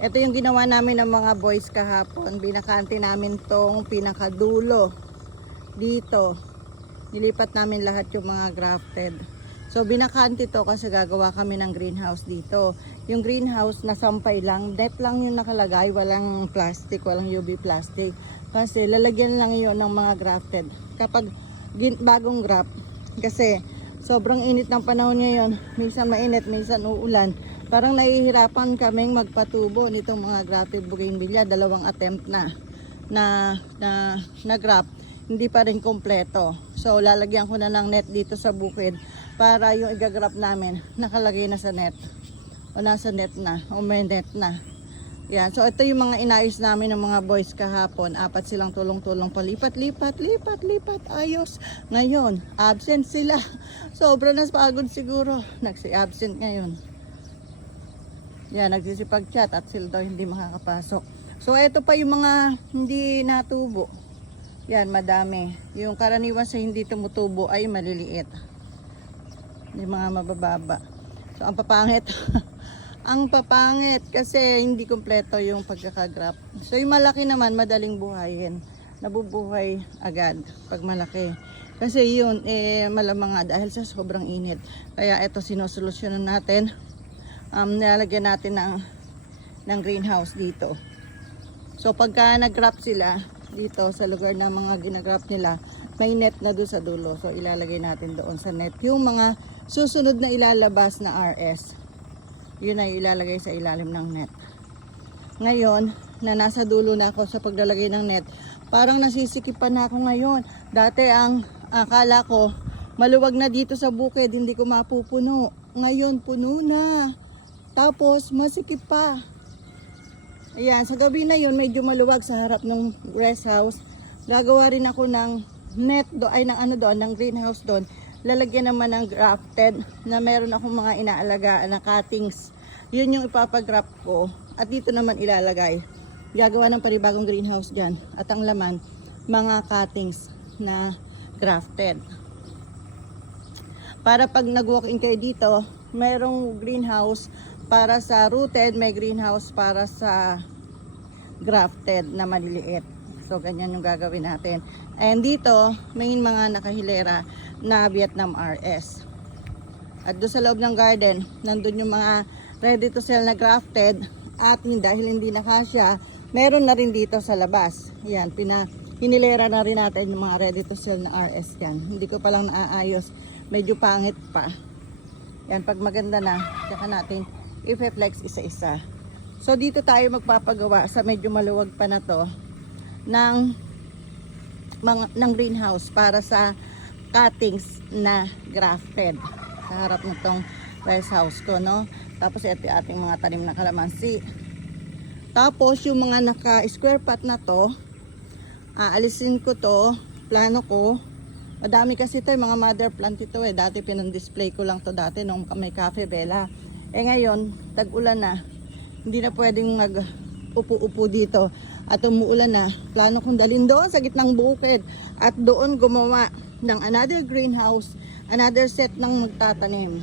Ito yung ginawa namin ng mga boys kahapon. Binakante namin tong pinakadulo dito. Nilipat namin lahat yung mga grafted. So binakante to kasi gagawa kami ng greenhouse dito. Yung greenhouse nasampay lang, net lang yung nakalagay, walang plastic, walang UV plastic. Kasi lalagyan lang yon ng mga grafted. Kapag bagong graft, kasi sobrang init ng panahon ngayon, minsan mainit, minsan uulan. Parang nahihirapan kaming magpatubo nitong mga grafted bougainvillea. 2 attempt na graft. Hindi pa rin kompleto. So lalagyan ko na ng net dito sa bukid para yung igagrap namin nakalagay na sa net. O nasa net na. O may net na. Yan. So ito yung mga inayos namin ng mga boys kahapon. 4 silang tulong-tulong palipat, lipat. Ayos. Ngayon, absent sila. Sobra na pagod siguro. Nagsi-absent ngayon. Yan, nagsisipag-chat at sila daw hindi makakapasok. So ito pa yung mga hindi natubo. Yan, madami. Yung karaniwan sa hindi tumutubo ay maliliit. Yung mga mabababa. So ang papangit. Ang papangit kasi hindi kompleto yung pagkakagrap. So yung malaki naman madaling buhayin. Nabubuhay agad pag malaki. Kasi yun malamang nga dahil sa sobrang init. Kaya ito sinosolusyonan natin. Nilalagyan natin ng greenhouse dito. So pagka nag-grap sila dito sa lugar na mga ginagrap nila, may net na doon sa dulo. So ilalagay natin doon sa net yung mga susunod na ilalabas na RS. Yun ay ilalagay sa ilalim ng net. Ngayon na nasa dulo na ako sa paglalagay ng net, parang nasisikipan na ako ngayon. Dati ang akala ko maluwag na dito sa bukid, hindi ko mapupuno. Ngayon puno na. Tapos masikip pa. Ayan, sa gabi na yun medyo maluwag sa harap ng rest house. Gagawa rin ako ng net ng greenhouse doon. Lalagyan naman ng grafted na meron akong mga inaalagaan na cuttings. Yun yung ipapagrap ko. At dito naman ilalagay. Gagawa ng panibagong greenhouse dyan. At ang laman, mga cuttings na grafted. Para pag nag-walk-in kayo dito, mayroong greenhouse para sa rooted, may greenhouse para sa grafted na maliliit. So ganyan yung gagawin natin. And dito, may mga nakahilera na Vietnam RS. At doon sa loob ng garden, nandun yung mga ready to sell na grafted. At dahil hindi nakasya, meron na rin dito sa labas. Yan, hinilera na rin natin yung mga ready to sell na RS yan. Hindi ko palang naaayos. Medyo pangit pa. Yan, pag maganda na, saka natin i-flex isa-isa. So dito tayo magpapagawa sa medyo maluwag pa na to ng greenhouse para sa cuttings na grafted sa harap nitong rest house ko, no? Tapos ito yung ating mga tanim na kalamansi. Tapos yung mga naka-square pot na to, aalisin ko to, plano ko. Madami kasi ito, yung mga mother plant ito Dati pinang-display ko lang to dati nung may cafe bella. Ngayon, tag-ulan na. Hindi na pwedeng mag-upo-upo dito. At umuulan na. Plano kong dalhin doon sa gitnang bukid. At doon gumawa ng another greenhouse, another set ng magtatanim.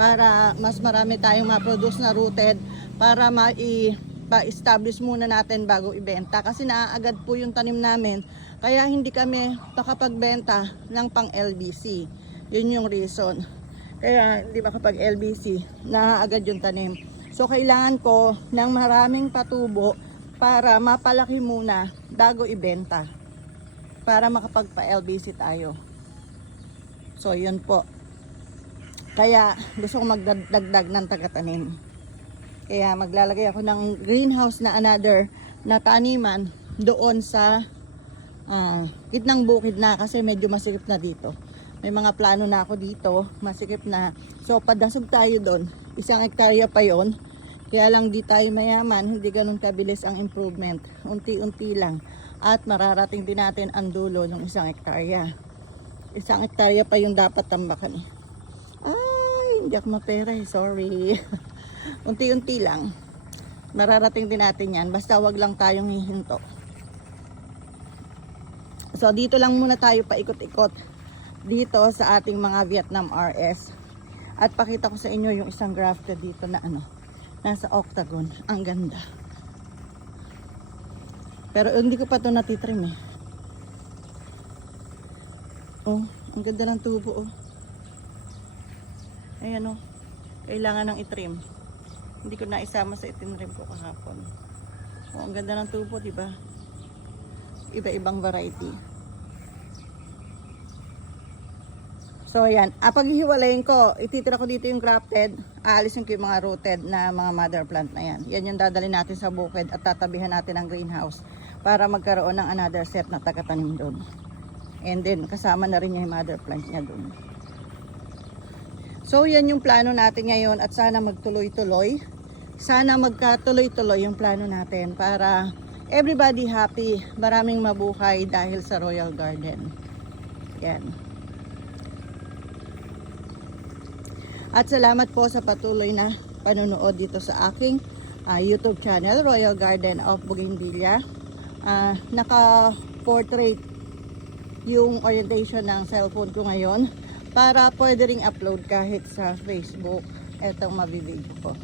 Para mas marami tayong ma-produce na rooted. Para ma-establish muna natin bago ibenta. Kasi naaagad po yung tanim namin. Kaya hindi kami makapagbenta ng pang LBC. Yun yung reason. Kaya hindi makapag LBC na agad yung tanim. So kailangan ko ng maraming patubo para mapalaki muna bago ibenta. Para makapagpa LBC tayo. So yun po. Kaya gusto ko magdagdag ng tagatanim. Kaya maglalagay ako ng greenhouse na another na taniman doon sa gitnang bukid na kasi medyo masikip na dito. May mga plano na ako dito, masikip na. So padasog tayo doon. 1 hektarya pa yon. Kaya lang di tayo mayaman, hindi ganun kabilis ang improvement. Unti-unti lang. At mararating din natin ang dulo ng 1 hektarya. 1 hektarya pa yung dapat tambakan. Ay, hindi ako mapera sorry. Unti-unti lang. Mararating din natin yan. Basta wag lang tayong hihinto. So dito lang muna tayo paikot-ikot. Dito sa ating mga Vietnam RS. At pakita ko sa inyo yung isang grafted dito na Nasa octagon. Ang ganda. Pero hindi ko pa ito natitrim eh. Oh, ang ganda ng tubo oh. Ayan oh. Kailangan ng itrim. Hindi ko na isama sa itinrim ko kahapon. Oh, ang ganda ng tubo, di ba? Iba-ibang variety. So ayan, paghihiwalayin ko, ititira ko dito yung grafted, aalisin ko yung mga rooted na mga mother plant na yan. Yan yung dadalhin natin sa bukid at tatabihan natin ang greenhouse para magkaroon ng another set na tagatanim doon. And then kasama na rin yung mother plant niya doon. So yan yung plano natin ngayon at sana magtuloy-tuloy. Sana magkatuloy-tuloy yung plano natin para everybody happy, maraming mabuhay dahil sa Royal Garden. Yan. At salamat po sa patuloy na panonood dito sa aking YouTube channel, Royal Garden of Bougainvillea. Naka-portrait yung orientation ng cellphone ko ngayon para pwede ring upload kahit sa Facebook. Etong mabibigyo ko.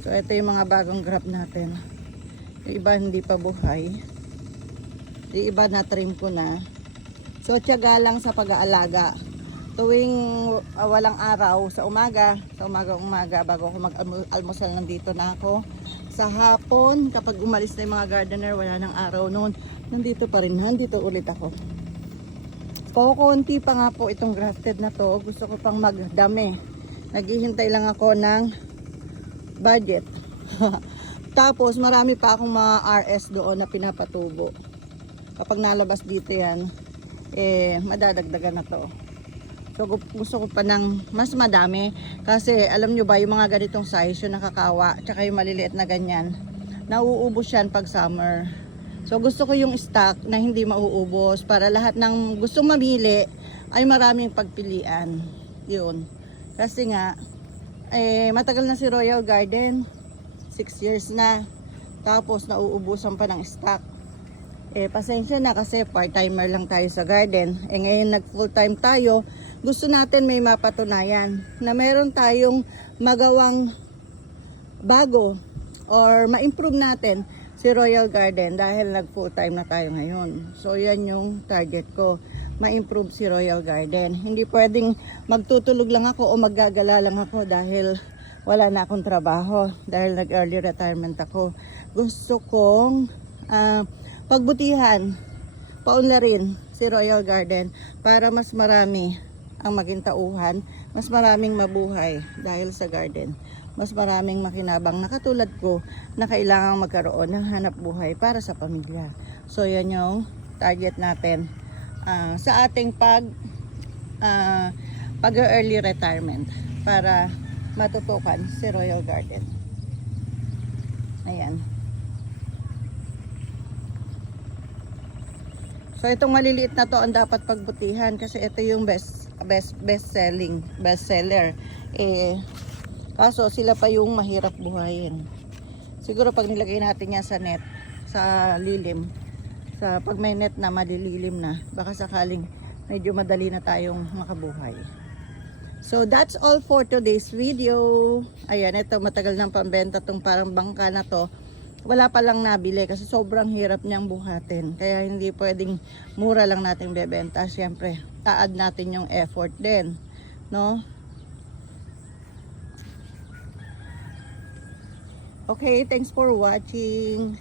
So ito yung mga bagong grab natin. Yung iba hindi pa buhay. Yung iba na trim ko na. So tiyaga lang sa pag-aalaga. Tuwing walang araw sa umaga bago ako mag-almusal nandito na ako. Sa hapon kapag umalis na yung mga gardener, wala nang araw noon, nandito pa rin, nandito ulit ako. Konti pa nga po itong grafted na to. Gusto ko pang magdami. Naghihintay lang ako ng budget. Tapos marami pa akong mga RS doon na pinapatubo. Kapag nalabas dito yan, madadagdagan na to. So gusto ko pa ng mas madami kasi alam nyo ba yung mga ganitong size, yung nakakawa tsaka yung maliliit na ganyan, nauubos yan pag summer. So gusto ko yung stock na hindi mauubos para lahat ng gustong mamili ay maraming pagpilian. Yun. Kasi nga matagal na si Royal Garden, 6 years na, tapos nauubusan pa ng stock. Pasensya na kasi part-timer lang tayo sa garden. Ngayon nag full-time tayo. Gusto natin may mapatunayan na meron tayong magawang bago or ma-improve natin si Royal Garden dahil nag full-time na tayo ngayon. So yan yung target ko, ma-improve si Royal Garden. Hindi pwedeng magtutulog lang ako o maggagala lang ako dahil wala na akong trabaho, dahil nag-early retirement ako. Gusto kong pagbutihan, paunlarin si Royal Garden para mas marami ang maging tauhan, mas maraming mabuhay dahil sa garden, mas maraming makinabang na katulad ko na kailangang magkaroon ng hanap buhay para sa pamilya. So yan yung target natin sa ating pag-early retirement para matutukan si Royal Garden. Ayan. So itong maliliit na to ang dapat pagbutihan kasi ito yung best seller. Kaso sila pa yung mahirap buhayin. Siguro pag nilagay natin yan sa net, sa lilim, sa pag may net na malililim na, baka sakaling medyo madali na tayong makabuhay. So that's all for today's video. Ayan, ito matagal nang pambenta tong parang bangka na to. Wala pa lang nabili kasi sobrang hirap niyang buhatin. Kaya hindi pwedeng mura lang natin bebenta. Siyempre, add natin yung effort din, no? Okay, thanks for watching.